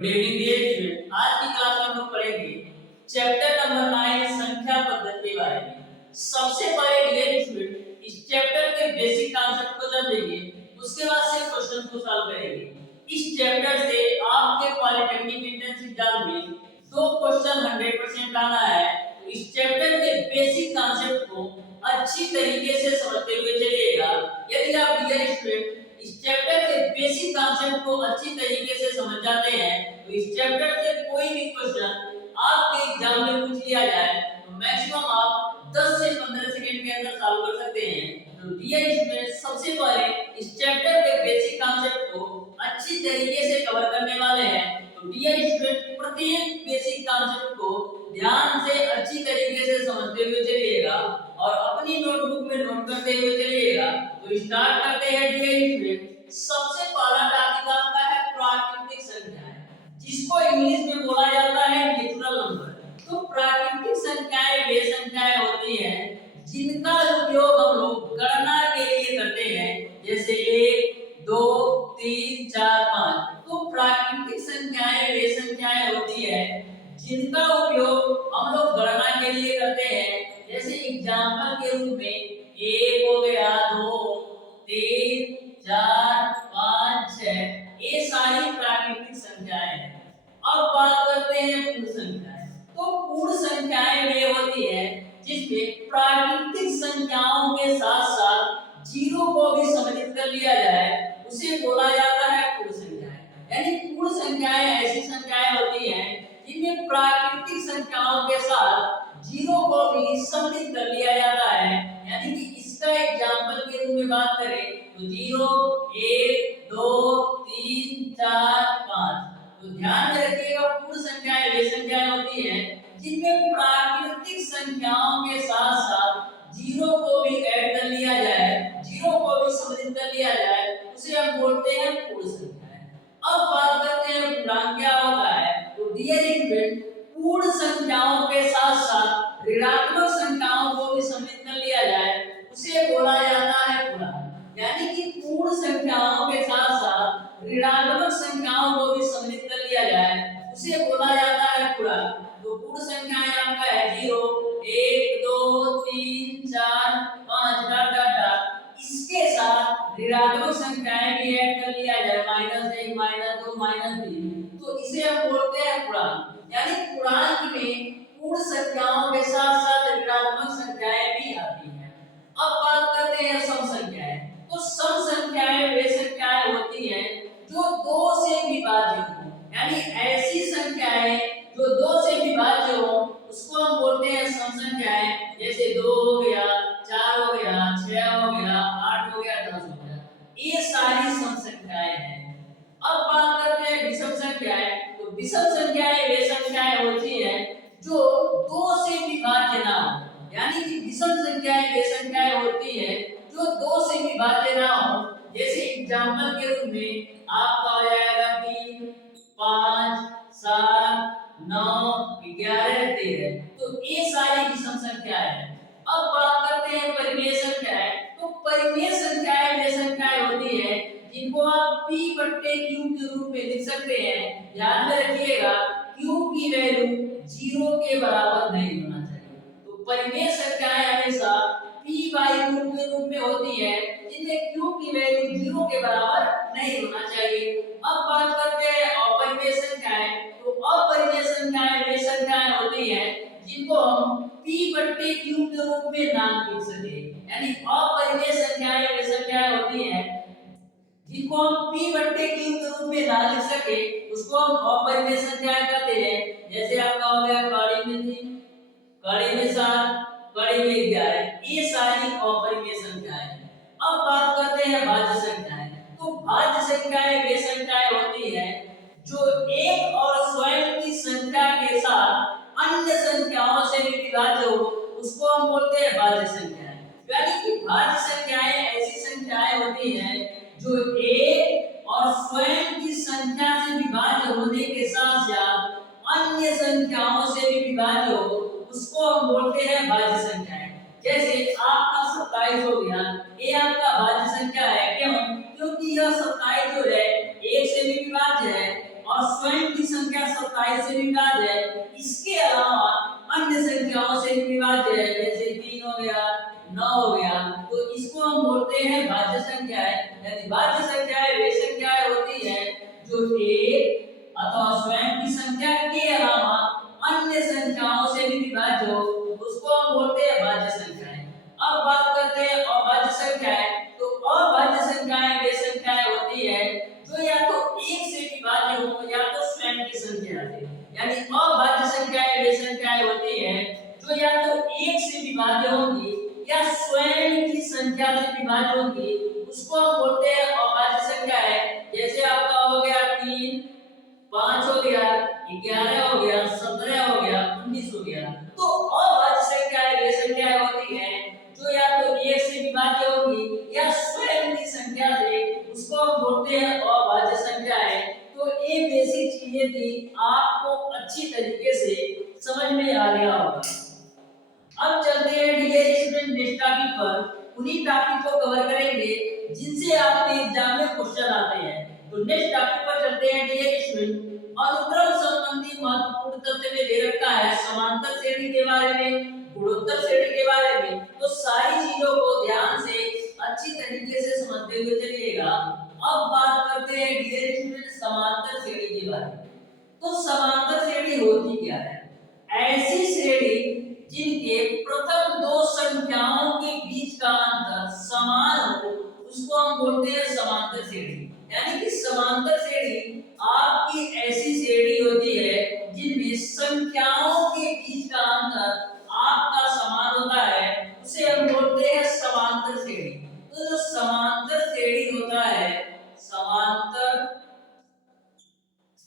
Good evening dear student. आज की class में हम लोग पढ़ेंगे चैप्टर नंबर 9 संख्या पद्धति के बारे में। सबसे पहले डियर स्टूडेंट इस चैप्टर के बेसिक कॉन्सेप्ट को समझेंगे, उसके बाद से क्वेश्चन को सॉल्व करेंगे। इस चैप्टर से आपके पॉलिटेक्निक एंट्रेंस एग्जाम में दो क्वेश्चन 100% लाना है। तो इस चैप्टर के बेसिक कॉन्सेप्ट को अच्छी तरीके से समझते हुए चलिएगा। यदि आप डियर स्टूडेंट इस चैप्टर के बेसिक कॉन्सेप्ट को अच्छी तरीके से समझ जाते हैं तो इस चैप्टर से कोई भी क्वेश्चन आपके एग्जाम में पूछ लिया जाए तो मैक्सिमम आप 10 से 15 सेकंड के अंदर सॉल्व कर सकते हैं। तो डियर स्टूडेंट सबसे पहले इस चैप्टर के बेसिक कॉन्सेप्ट को अच्छी तरीके से कवर करने वाले हैं। तो डियर स्टूडेंट प्रत्येक बेसिक कॉन्सेप्ट को ध्यान से अच्छी तरीके से समझते हुए चलिएगा और अपनी नोटबुक में नोट करते हुए चलिएगा। तो स्टार्ट करते हैं डियर स्टूडेंट। सबसे पहला टॉपिक आपका है प्राकृतिक संख्याएं, जिसको इंग्लिश में बोला जाता है नेचुरल नंबर। तो प्राकृतिक संख्याएं वे संख्याएं होती हैं जिनका उपयोग हम लोग गणना के लिए करते हैं, जैसे 1 2 3 4 5। तो प्राकृतिक संख्याएं वे संख्याएं होती है जिनका उपयोग हम लोग गणना के लिए करते हैं, जैसे एग्जांपल के रूप में 1 हो गया, 2 3 4 5 6, ये सारी प्राकृतिक संख्याएं हैं। अब बात करते हैं पूर्ण संख्याएं। तो पूर्ण संख्याएं वे होती है जिसमें प्राकृतिक संख्याओं के साथ साथ जीरो को भी सम्मिलित कर लिया जाए, उसे बोला जाता है पूर्ण संख्याएं। यानी पूर्ण संख्याएं ऐसी संख्याएं होती हैं जिनमें प्राकृतिक संख्याओं के साथ जीरो को भी सम्मिलित कर लिया जाता है। यानी कि इसका एग्जांपल के रूप में बात करें तो 0 1 2 3 4 5। तो ध्यान में रखिएगा पूर्ण संख्याएं वे संख्याएं होती हैं जिनमें प्राकृतिक संख्याओं के साथ साथ जीरो को भी ऐड कर लिया जाए, जीरो को भी सम्मिलित कर लिया जाए, उसे हम बोलते हैं पूर्ण संख्याएं। अब बात करते हैं पूर्णांक क्या होता है। तो डियर स्टूडेंट पूर्ण संख्याओं के साथ साथ ऋणात्मक संख्याओं को भी सम्मिलित कर लिया जाए, उसे बोला जाता है पूर्णांक। यानी कि पूर्ण संख्याओं के साथ साथ ऋणात्मक संख्याओं को भी सम्मिलित कर लिया जाए, उसे बोला जाता है पूर्णांक। तो पूर्ण संख्याएं आपका है 0 1 2 3 4 5 डॉट डॉट डॉट, इसके साथ ऋणात्मक संख्याएं भी ऐड कर लिया जाए, -1 -2 -3, तो इसे हम बोलते हैं पूर्णांक। यानी पूर्णांक में पूर्ण संख्याओं के साथ साथ ऋणात्मक संख्याएं भी आती हैं। अब बात करते हैं सम संख्याएं। तो सम संख्याएं वे संख्याएं होती हैं जो 2 से विभाज्य हो, यानी ऐसी संख्याएं जो 2 से विभाज्य हो उसको हम बोलते हैं सम संख्याएं। जैसे 2 हो गया, 4 हो गया, 6 हो गया, 8 हो गया, 10 हो गया, ये सारी सम संख्याएं हैं। अब बात करते हैं विषम संख्याएं। तो विषम संख्याएं वे संख्याएं होती हैं जो 2 से विभाज्य ना हो, यानी कि विषम संख्याएं वे संख्याएं होती हैं जो 2 से विभाज्य ना हो। जैसे एग्जांपल के रूप में आपका हो जाएगा 3 5 7 9 11 13। तो ये सारी विषम संख्याएं हैं। अब बात करते हैं परिमेय संख्याएं। तो परिमेय संख्याएं वे संख्याएं होती हैं जिनको आप p/q के रूप में लिख सकते हैं। ध्यान में रखिएगा q की वैल्यू 0 के बराबर नहीं होना चाहिए। तो परिमेय संख्याएं हमेशा p/q के रूप में होती है जिनमें q की वैल्यू 0 के बराबर नहीं होना चाहिए। अब बात करते हैं अपरिमेय संख्याएं। तो अपरिमेय संख्याएं वे संख्याएं होती हैं जिनको हम p/q के रूप में ना लिख सके। यानी अपरिमेय संख्याएं वे संख्याएं होती हैं जिनको हम p/q के रूप में ना लिख सके, उसको हम अपरिमेय संख्याएं कहते हैं। जैसे आपका हो गया कड़ी में 3, कड़ी में 7, कड़ी में 11, ये सारी अपरिमेय संख्याएं हैं। अब बात करते हैं भाज्य संख्याएं। तो भाज्य संख्याएं वे संख्याएं होती हैं जो एक और स्वयं की संख्या के साथ अन्य संख्याओं से भी विभाज्य हो, उसको हम बोलते हैं भाज्य संख्याएं। यानी कि भाज्य संख्याएं ऐसी संख्याएं होती हैं जो एक और स्वयं की संख्या से विभाज्य होने के साथ साथ अन्य संख्याओं से भी विभाज्य हो, उसको हम बोलते हैं भाज्य संख्याएं। जैसे आपका 27 हो गया, ये आपका भाज्य संख्या है। क्यों? क्योंकि यह 27 जो है एक से भी विभाज्य है और स्वयं की संख्या 27 से विभाज्य है, इसके अलावा अन्य संख्याओं से भी विभाज्य है, जैसे 3 हो गया, 9 हो गया, तो इसको हम बोलते हैं भाज्य संख्याएं। यानी भाज्य संख्याएं वे संख्याएं होती है जो एक अथवा स्वयं की संख्या के अलावा अन्य संख्याओं से भी विभाज्य हो, उसको हम बोलते हैं भाज्य संख्याएं। अब बात करते हैं अभाज्य संख्याएं। तो अभाज्य संख्याएं वे संख्याएं होती है जो या तो एक से विभाज्य हो या तो स्वयं की संख्या से। यानी अभाज्य संख्याएं वे संख्याएं होती है जो या तो एक से विभाज्य होंगी या स्वयं की संख्या से विभाज्य होंगी, उसको हम बोलते हैं अभाज्य संख्याएं। जैसे आपका हो गया 3, 5 हो गया, 11 हो गया, 17 हो गया, 19 हो गया। तो अभाज्य संख्याएं वे संख्याएं होती है जो या तो एक से विभाज्य होगी या स्वयं की संख्या से, उसको हम बोलते हैं अभाज्य संख्याएं। तो ये बेसिक चीजें थी, आपको अच्छी तरीके से समझ में आ गया होगा। अब चलते हैं डियर स्टूडेंट नेक्स्ट टॉपिक पर। उन्हीं टॉपिक को कवर करेंगे जिनसे आपके एग्जाम में क्वेश्चन आते हैं। तो नेक्स्ट टॉपिक पर चलते हैं डियर स्टूडेंट। अनुक्रम संबंधी महत्वपूर्ण तथ्य में दे रखा है समांतर श्रेणी के बारे में, गुणोत्तर श्रेणी के बारे में। तो सारी चीजों को ध्यान से अच्छी तरीके से समझते हुए चलिएगा। अब बात करते हैं डियर स्टूडेंट समांतर श्रेणी के बारे में। तो समांतर श्रेणी होती क्या है? ऐसी श्रेणी जिनके प्रथम दो संख्याओं के बीच का अंतर समान हो, उसको हम बोलते हैं समांतर श्रेणी। यानी कि समांतर श्रेणी आपकी ऐसी श्रेणी होती है जिनमें संख्याओं के बीच का अंतर आपका समान होता है, उसे हम बोलते हैं समांतर श्रेणी। तो जो समांतर श्रेणी होता है, समांतर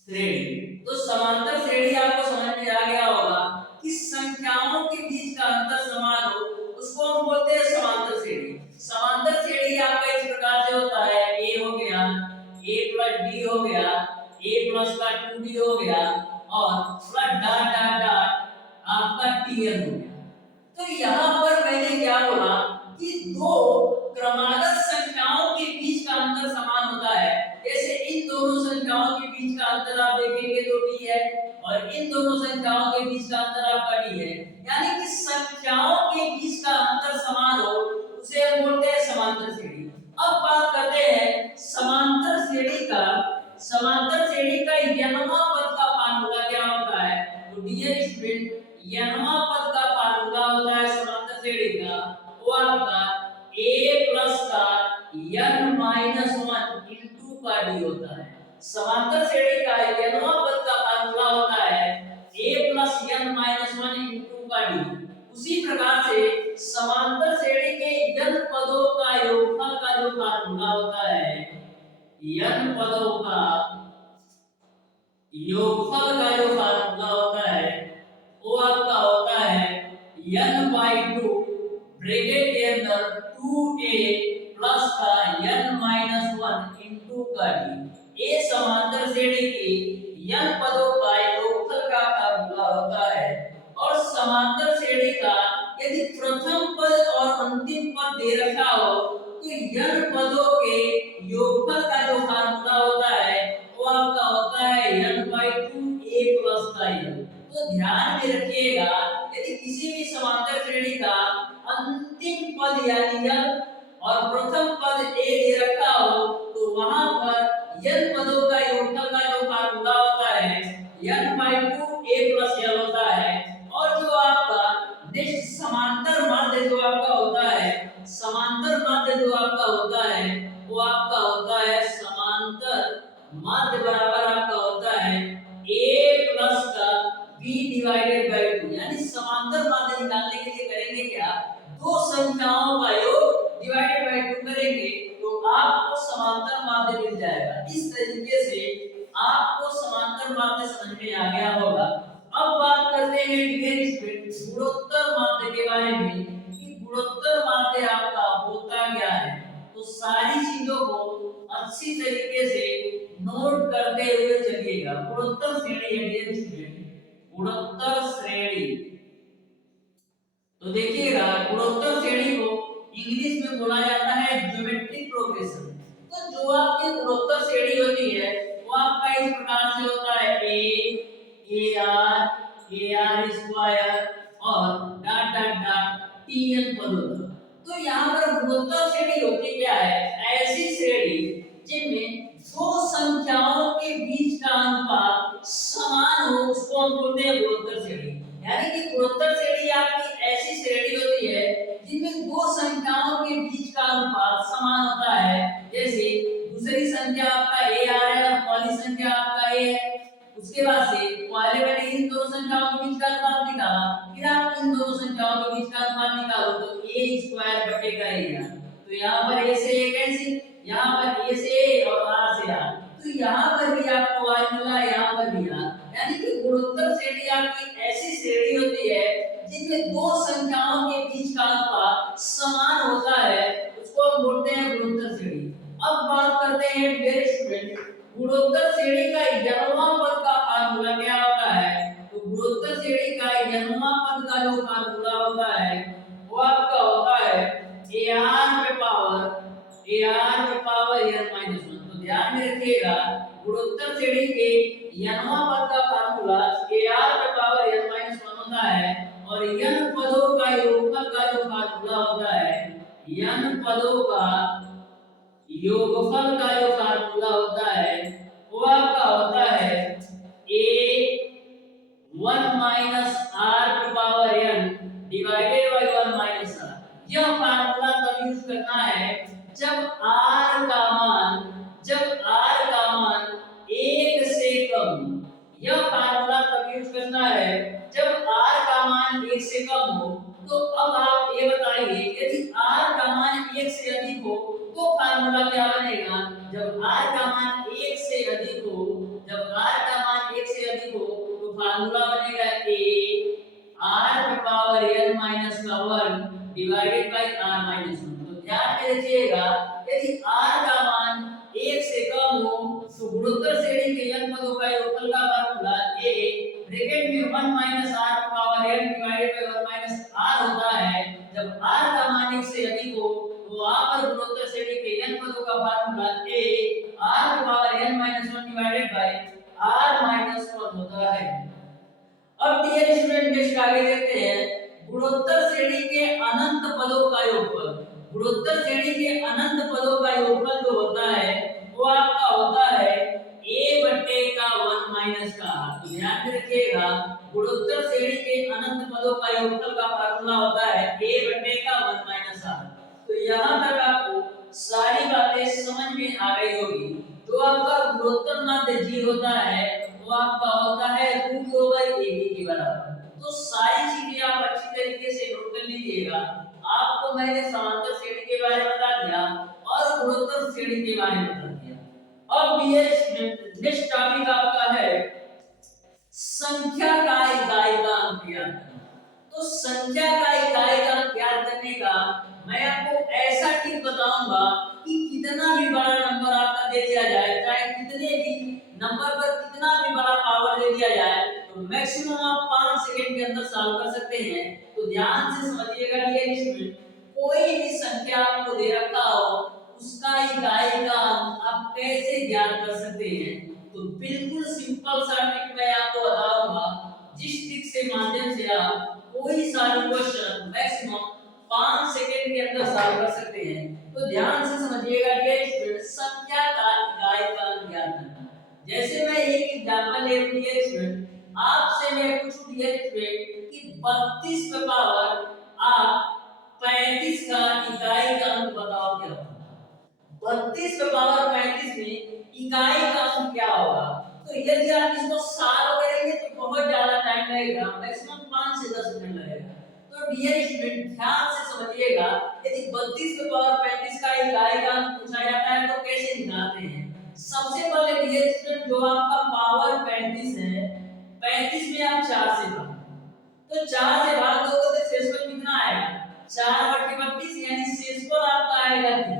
श्रेणी, तो समांतर श्रेणी आपको समझ में आ गया होगा कि संख्याओं के बीच का अंतर समान हो, उसको हम बोलते हैं समांतर श्रेणी। समांतर श्रेणी आपका इस प्रकार से होता है, a हो गया, a प्लस b हो गया, a प्लस का 2b हो गया और प्लस डॉट डॉट डॉट आपका tn हो गया। तो यहाँ पर मैंने क्या बोला कि दो क्रमागत संख्याओं के बीच का अंतर समान होता है। जैसे इन दोनों संख्याओं के बीच का अंतर आप देखेंगे तो d है और इन दोनों संख्याओं के बीच का अंतर आपका d है। यानी कि संख्याओं के बीच का अंतर समान हो, उसे हम बोलते हैं समांतर श्रेणी। अब बात करते हैं समांतर श्रेणी का। समांतर श्रेणी का n वां पद का फार्मूला क्या होता है? तो डियर स्टूडेंट, n वां पद का फार्मूला होता है समांतर श्रेणी का, वो आपका a प्लस का n माइनस 1 इंटू का d होता है। समांतर श्रेणी का n वां पद का फार्मूला होता है a plus n minus 1 into का d। उसी प्रकार से समांतर श्रेणी के n पदों का योगफल का जो फार्मूला होता है, n पदों का योगफल का जो फार्मूला होता है, वो आपका होता है n/2 ब्रैकेट के अंदर 2a प्लस का n माइनस 1 इंटू का d। ये समांतर श्रेणी की n पदों का योगफल का फार्मूला होता है। और समांतर श्रेणी का यदि प्रथम पद और अंतिम पद दे रखा हो तो n पदों के योगफल का जो फार्मूला होता है, वो आपका होता है n/2 a प्लस का n। तो ध्यान में रखिएगा, यदि किसी भी समांतर श्रेणी का अंतिम पद यानी n और प्रथम पद a दे रखा हो तो वहां पर n पदों का योगफल का जो फार्मूला होता है n/2 a प्लस l होता है। और जो आपका नेक्स्ट समांतर माध्य जो आपका होता है, समांतर माध्य जो आपका होता है, वो आपका होता है समांतर माध्य बराबर आपका होता है a प्लस का b डिवाइडेड बाय 2। यानी समांतर माध्य निकालने के लिए करेंगे क्या, दो संख्याओं का योग डिवाइडेड बाय 2 करेंगे तो आपको समांतर माध्य मिल जाएगा। इस तरीके से आपको समांतर माध्य समझ में आ गया होगा। अब बात करते हैं डियर स्टूडेंट गुणोत्तर माध्य के बारे में कि गुणोत्तर माध्य आपका होता क्या है। तो सारी चीजों को अच्छी तरीके से नोट करते हुए चलिएगा। गुणोत्तर श्रेणी है डियर स्टूडेंट, गुणोत्तर श्रेणी। तो देखिएगा, गुणोत्तर श्रेणी को इंग्लिश में बोला जाता है ज्योमेट्रिक प्रोग्रेशन। तो जो आपकी गुणोत्तर श्रेणी होती है वो आपका इस प्रकार से होता है ए आर स्क्वायर और dot dot dot T N पद होता है। तो यहाँ पर गुणोत्तर श्रेणी होती क्या है? ऐसी श्रेणी जिनमें दो संख्याओं के बीच का अनुपात समान हो उसको हम बोलते हैं गुणोत्तर श्रेणी। यानी कि गुणोत्तर श्रेणी आपकी ऐसी श्रेणी होती है जिनमें दो संख्याओं के बीच का अनुपात समान होता है। जैसे दूसरी संख्या आपका ए आ रहा है और पहली संख्या आपका ए है। उसके बाद से पहले मैंने इन दो संख्याओं के बीच का अनुपात निकाला, फिर आप इन दोनों संख्याओं के बीच का अनुपात निकालो तो ए स्क्वायर बटे का ए। तो यहाँ पर ए से ए कैंसिल, यहाँ पर ए से ए और आर से आर, तो यहाँ पर भी आपको आर मिला, यहाँ पर भी आर। यानी कि गुणोत्तर श्रेणी आपकी ऐसी श्रेणी होती है जिनमें दो संख्याओं के बीच का अनुपात समान होता है, उसको हम बोलते हैं गुणोत्तर श्रेणी। अब बात करते हैं डियर स्टूडेंट, गुणोत्तर श्रेणी का n वां पद का फार्मूला क्या होता है? तो गुणोत्तर श्रेणी का n वां पद का जो फार्मूला होता है वो आपका होता है ar पे पावर n - 1। तो ध्यान में रखिएगा गुणोत्तर श्रेणी के n वां पद का फार्मूला ar पे पावर n - 1 होता है और n पदों का योगफल का जो फार्मूला होता है, n पदों का योगफल का जो फार्मूला होता है वो आपका होता है a1 - r/n divided by 1 - r। यह फार्मूला तब यूज करना है जब r का मान 1 से कम। यह फार्मूला तब यूज करना है जब r का मान 1 से कम हो। तो अब आप ये बताइए यदि r का मान 1 से अधिक हो तो फार्मूला क्या बनेगा? जब r का मान 1 से अधिक हो, तो फार्मूला बनेगा ar/n-1 डिवाइडेड बाय r-1। तो ध्यान में रखिएगा यदि r का मान 1 से कम हो तो गुणोत्तर श्रेणी के n पदों का योगफल का फार्मूला a ब्रैकेट में 1 - r/n डिवाइडेड बाय 1 - r होता है। जब r का मान 1 से अधिक हो तो वहां पर गुणोत्तर श्रेणी के n पदों का formula a r/n-1 divided by r-1 होता है। अब डियर स्टूडेंट नेक्स्ट आगे देखते हैं गुणोत्तर श्रेणी के अनंत पदों का योगफल। गुणोत्तर श्रेणी के अनंत पदों का योगफल जो होता है वो आपका होता है a बटे का 1 - का। तो ध्यान में रखिएगा गुणोत्तर श्रेणी के अनंत पदों का योगफल का फार्मूला होता है a बटे का 1 - r। तो यहाँ तक आपको सारी बातें समझ में आ गई होगी। तो आपका गुणोत्तर माध्य g होता है वो आपका होता है √/ab के बराबर। तो सारी चीजें आप अच्छी तरीके से नोट कर लीजिएगा। आपको मैंने समांतर श्रेणी के बारे में बता दिया और गुणोत्तर श्रेणी के बारे में बता दिया। अब डियर स्टूडेंट नेक्स्ट टॉपिक आपका है संख्या का इकाई का अंक ज्ञात करना। तो संख्या का इकाई का अंक ज्ञात करने का मैं आपको ऐसा टिप बताऊंगा कि कितना भी बड़ा नंबर आपका दे दिया जाए, चाहे कितने भी नंबर पर कितना भी बड़ा पावर दे दिया जाए, तो मैक्सिमम आप 5 सेकंड के अंदर सॉल्व कर सकते हैं। तो ध्यान से समझिएगा डियर स्टूडेंट, कोई भी संख्या आपको दे रखा हो उसका इकाई का अंक आप कैसे ज्ञात कर सकते हैं? तो बिल्कुल सिंपल सा ट्रिक मैं आपको बताऊंगा, जिस ट्रिक से माध्यम से आप कोई सा भी क्वेश्चन मैक्सिमम 5 सेकंड के अंदर सॉल्व कर सकते हैं। तो ध्यान से समझिएगा डियर स्टूडेंट, संख्या का इकाई का अंक ज्ञात करना। जैसे मैं एक एग्जांपल ले लूं डियर स्टूडेंट, आपसे मैं पूछूं डियर स्टूडेंट कि 32 पे पावर आप 35 का इकाई का अंक बताओ क्या होगा? 32 पे पावर 35 में इकाई का अंक क्या होगा? तो यदि आप इसको सॉल्व करेंगे तो बहुत ज्यादा टाइम लगेगा, मैक्सिमम 5 से 10 मिनट लगेगा। तो डियर स्टूडेंट ध्यान से समझिएगा, यदि 32 पे पावर 35 का इकाई का अंक पूछा जाता है तो कैसे निकालते हैं? सबसे पहले डियर स्टूडेंट जो आपका पावर 35 है, 35 में आप 4 से भाग, तो 4 से भाग दोगे तो शेषफल कितना आएगा? 4/32 यानी शेषफल आपका आएगा 3।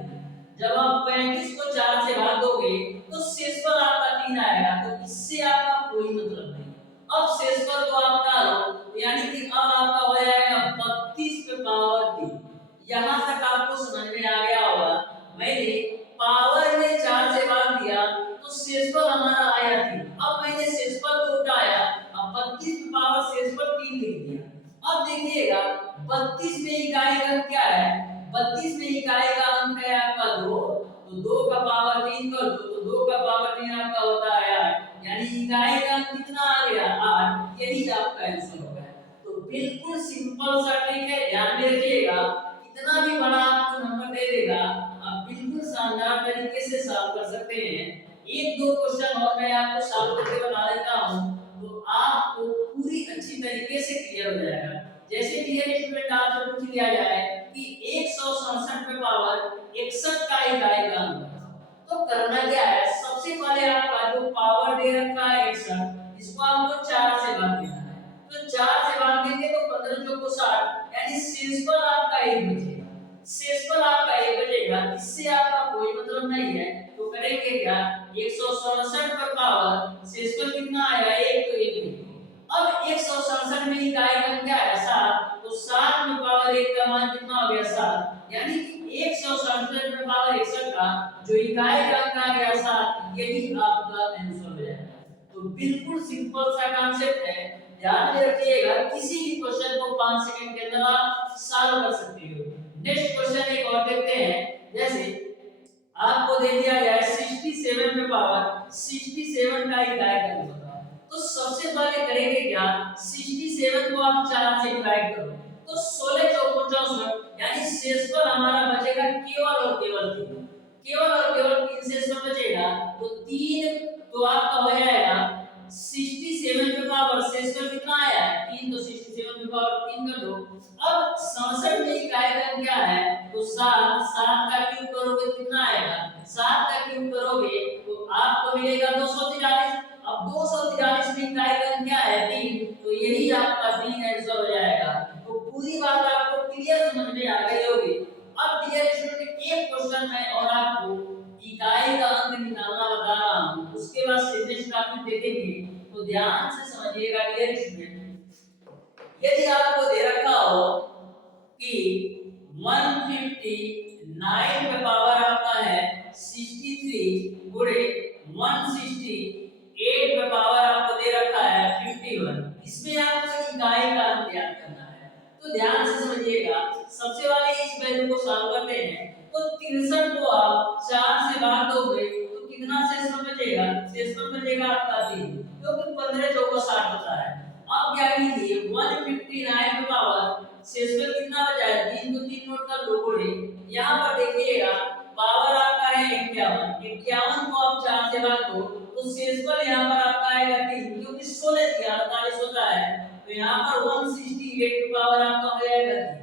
जब आप 35 को 4 से भाग दोगे तो शेषफल आपका 3 आएगा। तो इससे आपका कोई मतलब नहीं। अब शेषफल को आप डालो यानी कि अब आपका हो जाएगा 32 पे पावर 3। यहां तक आपको समझ में आ गया होगा। मैंने पावर में 4 से भाग दिया तो शेषफल हमारा देखिएगा 32 में इकाई का अंक क्या है, 32 में इकाई का अंक है आपका 2, तो 2 का पावर 3 कर दो तो 2 का पावर 3 आपका होता है 8, यानी इकाई का अंक कितना आ गया 8, यही आपका आंसर होगा। तो बिल्कुल सिंपल सा ट्रिक है, ध्यान में रखिएगा, कितना भी बड़ा आपको नंबर दे देगा आप बिल्कुल शानदार तरीके से सॉल्व कर सकते हैं। एक दो क्वेश्चन और मैं आपको सॉल्व करके बता देता हूं, तो आपको पूरी अच्छी तरीके से क्लियर हो जाएगा। जैसे डियर स्टूडेंट आपसे पूछ लिया जाए कि 167 पे पावर 61 का इकाई का अंक, तो करना क्या है, सबसे पहले आपका जो पावर दे रखा है 61, इसको आपको 4 से भाग देना है। तो 4 से भाग देंगे तो 15 चौको 60, यानी शेषफल आपका 1 बचेगा, शेषफल आपका 1 बचेगा, इससे आपका कोई मतलब नहीं है। तो करेंगे क्या, 167 पर पावर शेषफल कितना आया 1, तो 1 अब 167 में इकाई का क्या है 7, तो 7 में पावर 1 का मान कितना हो गया 7, यानी कि 167 में पावर 61 का जो इकाई का अंक आ गया 7, यही आपका आंसर हो जाएगा। तो बिल्कुल सिंपल सा कांसेप्ट है, ध्यान में रखिएगा, किसी भी क्वेश्चन को 5 सेकंड के अंदर आप सॉल्व कर सकते हो। नेक्स्ट क्वेश्चन एक और देखते हैं, जैसे आपको दे दिया गया है 67 में पावर 67 का इकाई का अंक, तो सबसे पहले करेंगे क्या, 67 को आप 4 से डिवाइड करो तो 16 चौको 64, यानी शेषफल हमारा बचेगा केवल और केवल 3, केवल और केवल 3 शेषफल बचेगा। तो 3 तो आपका हो जाएगा 67 पे पावर शेषफल कितना आया है 3, तो 67 पे पावर 3 कर दो। अब 67 में इकाई का क्या है, तो 7, 7 का क्यूब करोगे कितना आएगा, 7 का क्यूब करोगे तो आपको मिलेगा 243। अब 243 में इकाई का क्या है 3, तो यही आपका 3 आंसर हो जाएगा। तो पूरी बात आपको क्लियर समझ में आ गई होगी। अब डियर स्टूडेंट एक क्वेश्चन है और आपको इकाई का अंक निकालना बता रहा हूं, उसके बाद से नेक्स्ट टॉपिक देखेंगे, तो ध्यान से समझिएगा डियर स्टूडेंट। यदि आपको दे रखा हो कि 159 पे पावर आपका है 63 गुणे 168 पे पावर आपको दे रखा है 51, इसमें आपको इकाई का अंक ज्ञात करना है। तो ध्यान से समझिएगा, सबसे पहले इस वैल्यू को सॉल्व करते हैं, तो 63 को आप 4 से भाग दोगे तो कितना शेषफल बचेगा, शेषफल बचेगा आपका 3, क्योंकि 15 चौको 60 होता है। अब क्या कीजिए 159 पे पावर शेषफल कितना बचा है 3, तो 3 नोट कर लो गुणे, यहां पर देखिएगा पावर आपका है 51, 51 को आप 4 से भाग दो तो शेषफल यहां पर आपका आएगा 3, क्योंकि 16 की 48 होता है, तो यहां पर 168 की पावर आपका हो जाएगा 3।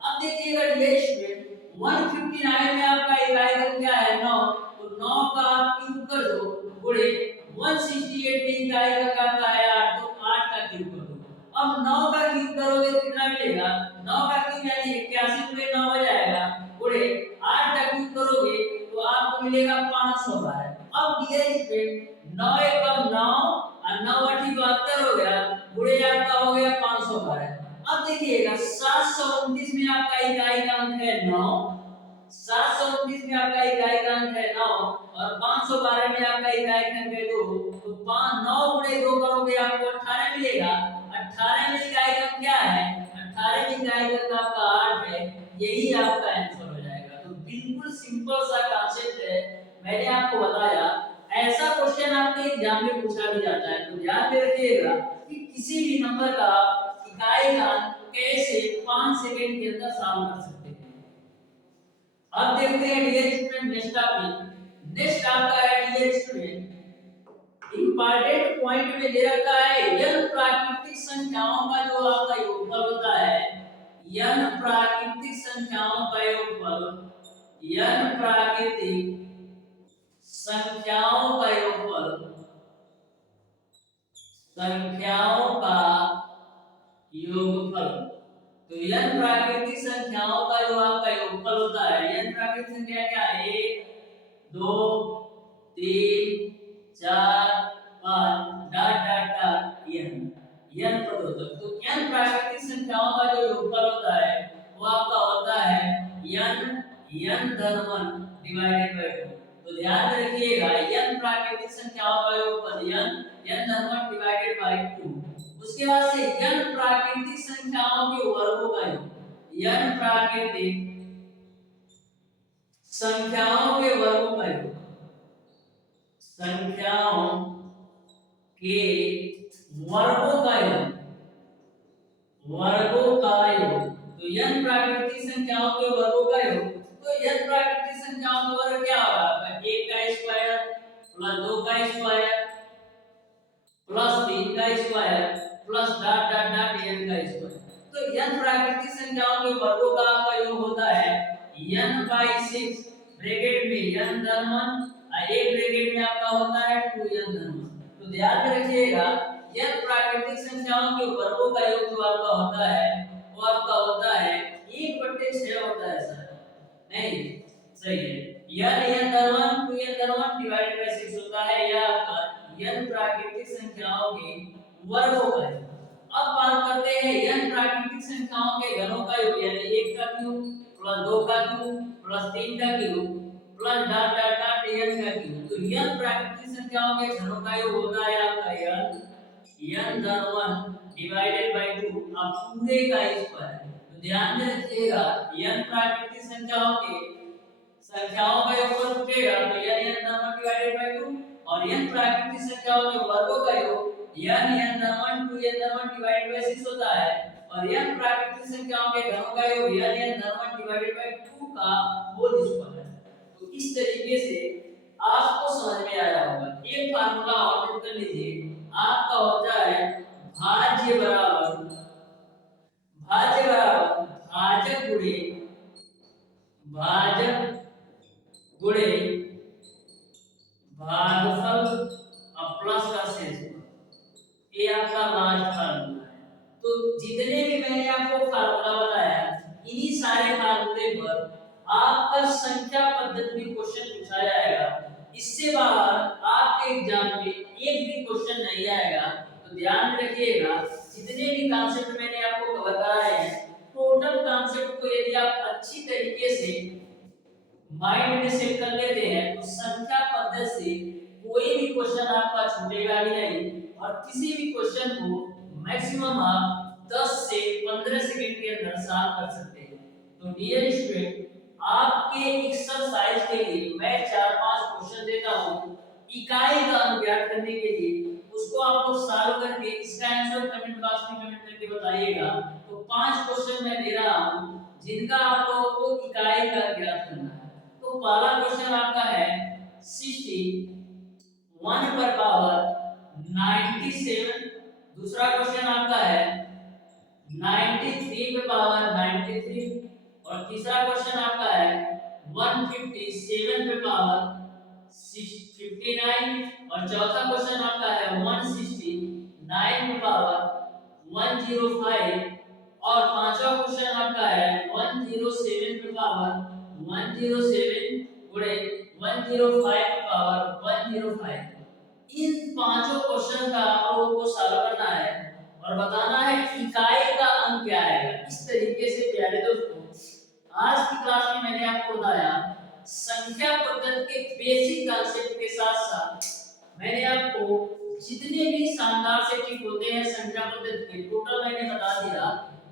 अब देखिएगा डियर स्टूडेंट 159 में आपका इकाई का क्या है 9, तो 9 का आप क्यूब कर दो गुणे 168 में इकाई का क्या है 8, तो 8 का क्यूब कर दो। अब 9 का क्यूब करोगे तो कितना मिलेगा, 9 का क्यूब यानी 81 गुणे 9 हो जाएगा गुणे 8 का क्यूब करोगे तो आपको मिलेगा 512। अब डियर स्टूडेंट 9 एकम 9 और 9 8 72 हो गया गुणे आपका हो गया 512। अब देखिएगा 729 में आपका इकाई का अंक है 9, 729 में आपका इकाई का अंक है 9 और 512 में आपका इकाई का अंक है 2, तो 5 9 गुणे 2 करोगे आपको 18 मिलेगा। 18 में इकाई का क्या है, 18 में इकाई का आपका 8 है, यही आपका आंसर हो जाएगा। तो बिल्कुल सिंपल सा कांसेप्ट है, मैंने आपको बताया। ऐसा क्वेश्चन आपके एग्जाम में पूछा भी जाता है, तो ध्यान में रखिएगा कि किसी भी नंबर का इकाई का कैसे 5 सेकंड के अंदर सॉल्व कर सकते हैं। अब देखते हैं dear student next topic, next आपका है डियर स्टूडेंट इंपॉर्टेंट पॉइंट में दे रखा है n प्राकृतिक संख्याओं का जो आपका योगफल होता है, n प्राकृतिक संख्याओं का योगफल, n प्राकृतिक संख्याओं का योगफल, संख्याओं का योगफल। तो n प्राकृतिक संख्याओं का जो आपका योगफल होता है, n प्राकृतिक संख्या क्या है 1 2 3 4 5 डॉट डॉट डॉट n पद होता है। तो n प्राकृतिक संख्याओं का जो योगफल होता है वो आपका होता है n धन 1 डिवाइडेड बाय 2। तो ध्यान में रखिएगा n प्राकृतिक संख्याओं का योगफल n धन 1 डिवाइडेड बाय 2। उसके बाद से n प्राकृतिक संख्या संख्याओं के वर्गों का योग, n प्राकृतिक संख्याओं के वर्गों का योग, संख्याओं के वर्गों का योग, वर्गों का योग। तो n प्राकृतिक संख्याओं के वर्गों का योग, तो n प्राकृतिक संख्याओं का वर्ग क्या होगा? आपका 1 का स्क्वायर प्लस 2 का स्क्वायर प्लस 3 का square plus dot dot dot n का स्क्वायर। तो n प्राकृतिक संख्याओं के वर्गों का आपका योग होता है n/6 ब्रैकेट में n धन 1 एक ब्रैकेट में आपका होता है 2n धन 1। तो ध्यान में रखिएगा n प्राकृतिक संख्याओं के वर्गों का योग जो आपका होता है वो आपका होता है 1/6 होता है सर, नहीं सही है। n धन 1 2n धन 1 डिवाइडेड बाय 6 होता है, यह आपका n प्राकृतिक संख्याओं के वर्गों का योग। अब बात करते हैं n प्राकृतिक संख्याओं के घनों का योग, यानी 1 का क्यूब प्लस 2 का क्यूब प्लस 3 का cube plus dot dot dot n का क्यूब। तो n प्राकृतिक संख्याओं के घनों का योग होता है आपका n धन 1 डिवाइडेड बाय 2 अब पूरे का स्क्वायर। तो ध्यान में रखिएगा n प्राकृतिक संख्याओं का योग पर उठेगा तो n धन 1 डिवाइडेड बाय 2 और n प्राकृतिक संख्याओं के वर्गों का योग n धन 1 2n धन 1 डिवाइडेड बाय 6 होता है और n प्राकृतिक संख्याओं के घनों का योग n धन 1 डिवाइडेड बाय 2 का होल स्क्वायर। तो इस तरीके से आपको समझ में आया होगा। एक फार्मूला और नोट कर लीजिए, आपका होता है भाज्य बराबर भाजक गुणे भागफल और प्लस का शेषफल, ये आपका लास्ट फार्मूला है। तो जितने भी मैंने आपको फार्मूला बताया इन्हीं सारे फार्मूले पर आपका संख्या पद्धति में क्वेश्चन पूछा जाएगा। इससे बाहर आपके एग्जाम में एक भी क्वेश्चन नहीं आएगा। तो ध्यान में रखिएगा जितने भी कॉन्सेप्ट मैंने आपको कवर कराए हैं, टोटल कॉन्सेप्ट को यदि आप अच्छी तरीके से माइंड में सेट कर लेते हैं तो संख्या पद्धति से कोई भी क्वेश्चन आपका छूटेगा ही नहीं और किसी भी क्वेश्चन को मैक्सिमम आप 10 से 15 सेकंड के अंदर सॉल्व कर सकते हैं। तो डियर स्टूडेंट, आपके एक्सरसाइज के लिए मैं 4-5 क्वेश्चन देता हूं इकाई का अंक ज्ञात करने के लिए, उसको आप लोग सॉल्व करके इसका आंसर कमेंट बॉक्स में कमेंट करके बताइएगा। तो 5 क्वेश्चन मैं दे रहा हूं जिनका आप लोगों को इकाई का ज्ञात करना है। तो पहला क्वेश्चन आपका है 61 पर पावर 97, दूसरा क्वेश्चन आपका है 93 पे पावर 93 और तीसरा क्वेश्चन आपका है 157 पे पावर 59 और चौथा क्वेश्चन आपका है 169 पे पावर 105 और पांचवा क्वेश्चन आपका है 107 पे पावर 107 गुणे 105 पे पावर 105। इन पांचों क्वेश्चन का आप लोगों को सॉल्व करना है और बताना है इकाई का अंक क्या आएगा। इस तरीके से प्यारे दोस्तों, आज की क्लास में मैंने आपको बताया संख्या पद्धति के बेसिक कॉन्सेप्ट के साथ साथ मैंने आपको जितने भी शानदार से टिप होते हैं संख्या पद्धति के टोटल मैंने बता दिया।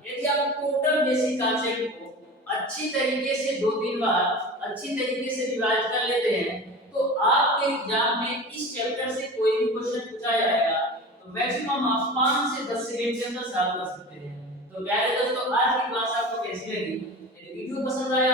यदि आप टोटल बेसिक कॉन्सेप्ट को अच्छी तरीके से 2-3 बार अच्छी तरीके से रिवाइज कर लेते हैं तो आपके एग्जाम में इस चैप्टर से कोई भी क्वेश्चन पूछा जाएगा तो मैक्सिमम आप 5 से 10 सेकंड के अंदर सॉल्व कर सकते हैं। तो प्यारे दोस्तों, आज की क्लास आपको कैसी लगी? यदि वीडियो पसंद आया